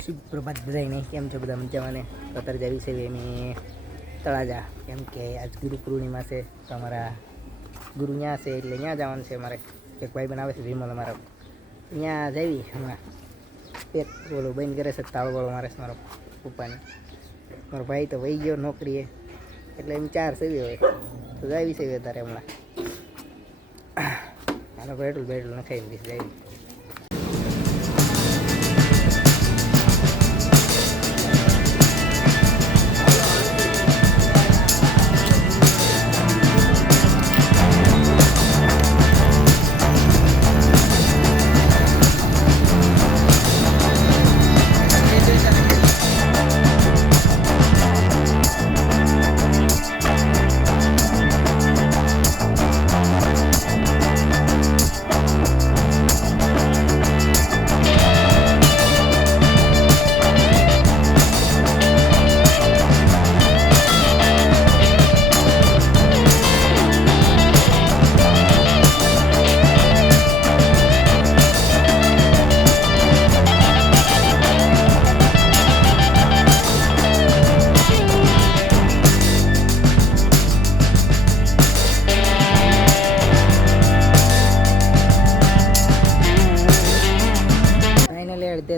સુપ્રભાત બધાને કેમ છો બધા મજામાં ને અત્યારે જાવી છે અમે તળાજા કેમ કે આજ ગુરુ પૂર્ણિમા છે તો અમારા ગુરુ ત્યાં છે એટલે ત્યાં જવાનું છે અમારે એક ભાઈ બનાવે છે વિમલ અમારો ત્યાં જઈએ હમણાં પેટ બોલો બંધ કરે છે તાળો વાળો મારે મારો પપ્પાને મારો ભાઈ તો વહી ગયો નોકરીએ એટલે એમ 4 સેવી હોય તો જાવી છે અત્યારે હમણાં હાલો પેટ્રોલ નખાઈને બીસ જાવી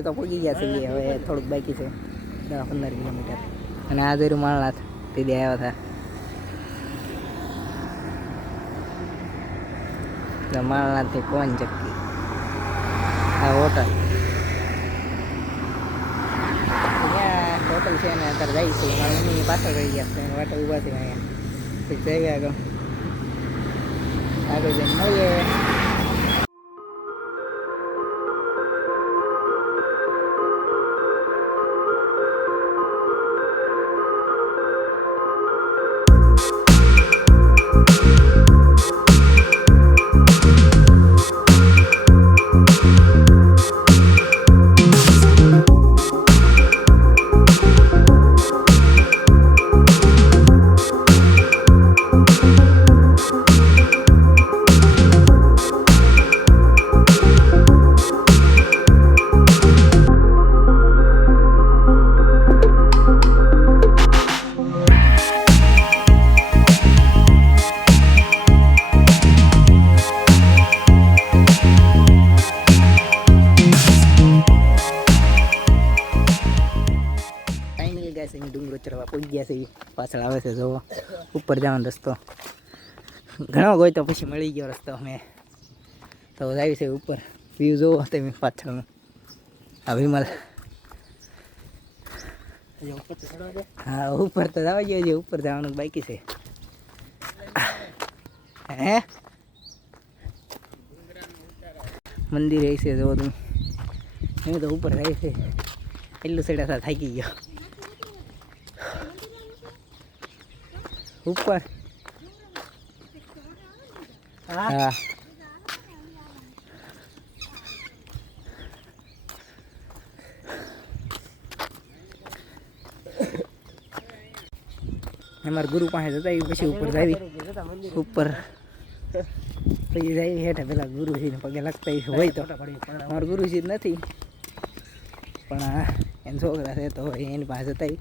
તો પહોંચી ગયા છીએ હવે થોડુંક બાકી છે 10-15 કિલોમીટર અને આ જરું માળનાથ તે દે આવ્યા હતા માળનાથથી કોણ ચક્કી આ હોટલ ત્યાં હોટલ છે ને અત્યારે જાય છે મારા મમ્મીની પાછળ રહી ગયા છે વાટે ઊભા છે અહીંયા જઈએ આગળ જઈને મળીએ ડુંગરો ચડવા પહોંચી ગયા છે પાછળ આવે છે જોવો ઉપર જવાનો રસ્તો ઘણો ગયો તો પછી મળી ગયો રસ્તો અમે તો આવી છે ઉપર વ્યૂ જોવો તમે પાછળનું આ વિમલ હા ઉપર તો જવા ગયો છે ઉપર જવાનું બાકી છે હે મંદિર એ છે જોવો તમે એમ તો ઉપર જાય છે એટલું સેડા થાકી ગયો ઉપર હા અમારા ગુરુ પાસે જતા પછી ઉપર જાવી ઉપર પછી જાય હેઠા પેલા ગુરુજીને પગે લાગતા હોય તો અમારા ગુરુજી નથી પણ એમ છોકરા છે તો એની પાસે જતા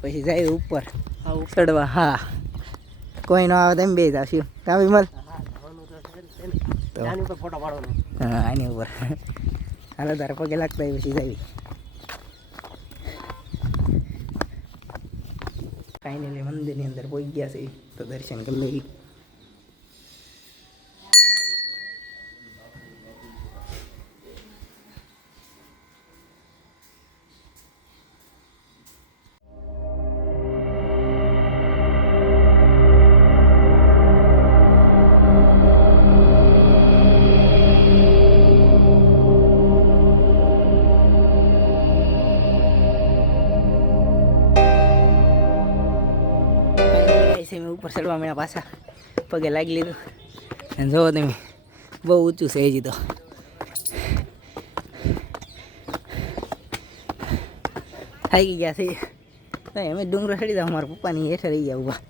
પછી જાય ઉપર ચડવા હા કોઈ ન આવે તેમ બે જશું ત્યાં વિમલ હા આની ઉપર હાલો તારે પગે લાગતા પછી જાવી ફાઇનલી મંદિરની અંદર પહોંચી ગયા છે તો દર્શન કરી લઈ ઉપર ચડવા મેળા પાછા પગે લાગી લીધું અને જોવો તમે બહુ ઊંચું છે હજી તો થાકી ગયા છે નહીં અમે ડુંગરો ચડી જાવ મારા પપ્પાની હેઠળ રહી ગયા ઊભા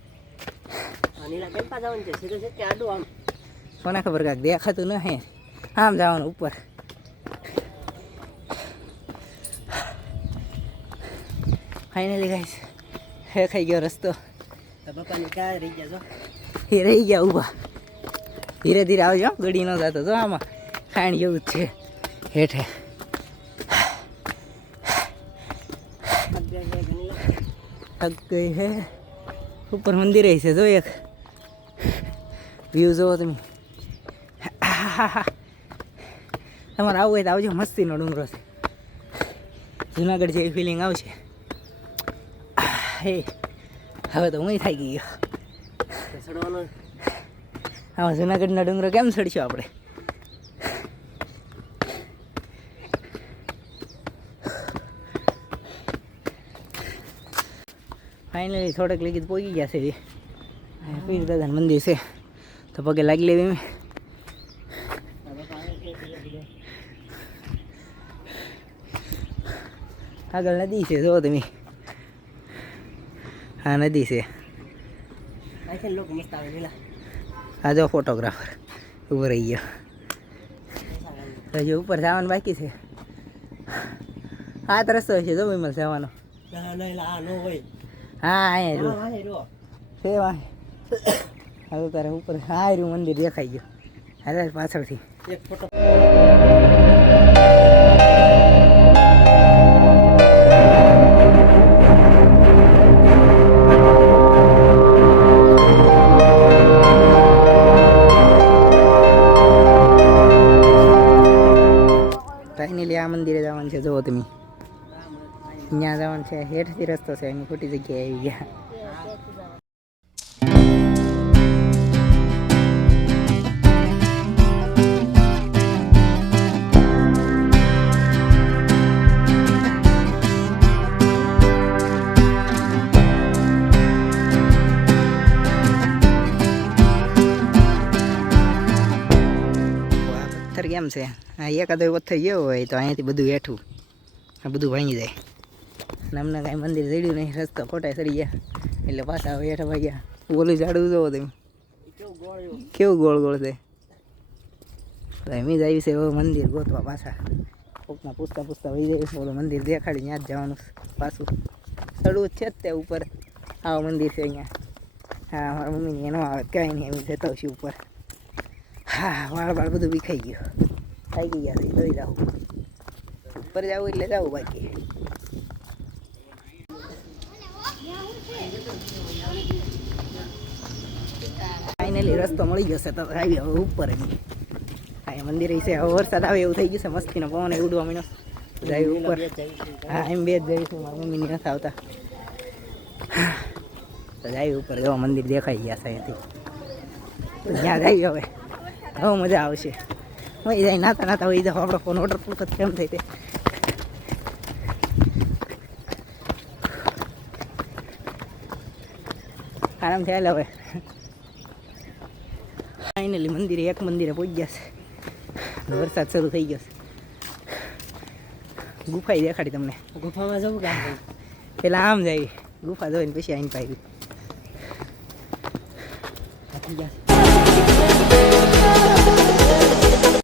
કોને ખબર કાંક દેખાતું ન હે આમ જવાનું ઉપર ફાઇનલી ગાઈસ હે ખાઈ ગયો રસ્તો. બાપાને ક્યાં રહી ગયા છો? એ રહી ગયા ઊભા. ધીરે ધીરે આવજો, ગડી ન જતો તો આમાં ખાણ જેવું જ છે હેઠે. થક ગઈ હે. ઉપર મંદિર છે જો એક વ્યૂ જોવો તમે. તમારે આવવું હોય તો આવજો, મસ્તીનો ડુંગરો છે. જુનાગઢ જેવી ફિલિંગ આવશે. હે હવે તો હું થાકી ગયો. ચડવાનો આમાં જુનાગઢનો ડુંગરો કેમ ચડશું આપણે? ફાઇનલી થોડેક લગી પહોંચી ગયા છે. પીર દાદાનું મંદિર છે તો પગે લાગી લેવી મેં. આગળ નદી છે જો તમે. હા નદી છે. લોકો મસ્ત આવે લીલા. આ જો ફોટોગ્રાફર ઉભો રહી ગયો. હજી ઉપર જવાનું બાકી છે. આ જ રસ્તો છે જો વિમલ જવાનો. હા અહીંયા છે વાહ. હવે તારે ઉપર હા રહ્યું મંદિર દેખાઈ ગયું. હાલ પાછળથી એક ફોટો. ફાઇનલી આ મંદિરે જવાનું છે જુઓ તમે. ત્યાં જવાનું છે, હેઠથી રસ્તો છે, એની ખોટી જગ્યાએ આવી ગયા. પથ્થર કેમ છે? આ એકાદો પથ્થર ગયો હોય તો અહીંયાથી બધું હેઠું આ બધું ભાંગી જાય. અને અમને કાંઈ મંદિર જડ્યું નહીં, રસ્તો ખોટા ચડી ગયા એટલે પાછા હવે હેઠા ભાગ્યા. ઓલું ઝાડવું જોવો તમે કેવું ગોળ ગોળ છે. એમ જ આવી છે હવે મંદિર ગોતવા પાછા. કોકના પૂછતા પૂછતા વહી જાય. ઓલું મંદિર દેખાડી ત્યાં જ જવાનું પાછું. ચડવું જ છે જ તે ઉપર. આવું મંદિર છે અહીંયા. હા મારા મમ્મીને એનો આવે કાંઈ નહીં, એમ જતો છું ઉપર. હા વાળ વાળ બધું વિખાઈ ગયું. થાકી ગયા છે, દોઈ જાઉં ઉપર જવું એટલે જવું બાકી. ફાઇનલી રસ્તો મળી ગયો છે તો આવી હવે ઉપર. હા મંદિર છે. હવે વરસાદ આવે એવું થઈ ગયું છે. મસ્તીનો પવન એ ઉડવા મીનો જાય ઉપર. હા એમ બે જ જઈશું, મારા મમ્મીની નથી આવતા. તો જાય ઉપર. એવા મંદિર દેખાઈ ગયા છે અહીંયાથી. ત્યાં જાય હવે હવે મજા આવશે. વહી જાય નાતા નાતા વહી જાવ. આપણો ફોન વોટરપ્રૂફ જ કેમ થઈ તે. આરામ થયા હવે. ફાઇનલી મંદિરે એક મંદિરે પહોંચી ગયા છે. વરસાદ શરૂ થઈ ગયો છે. ગુફા દેખાડી તમને. ગુફામાં જવું કે પેલા આમ જાય ગુફા જોઈને પછી આઈને પાવી. ગયા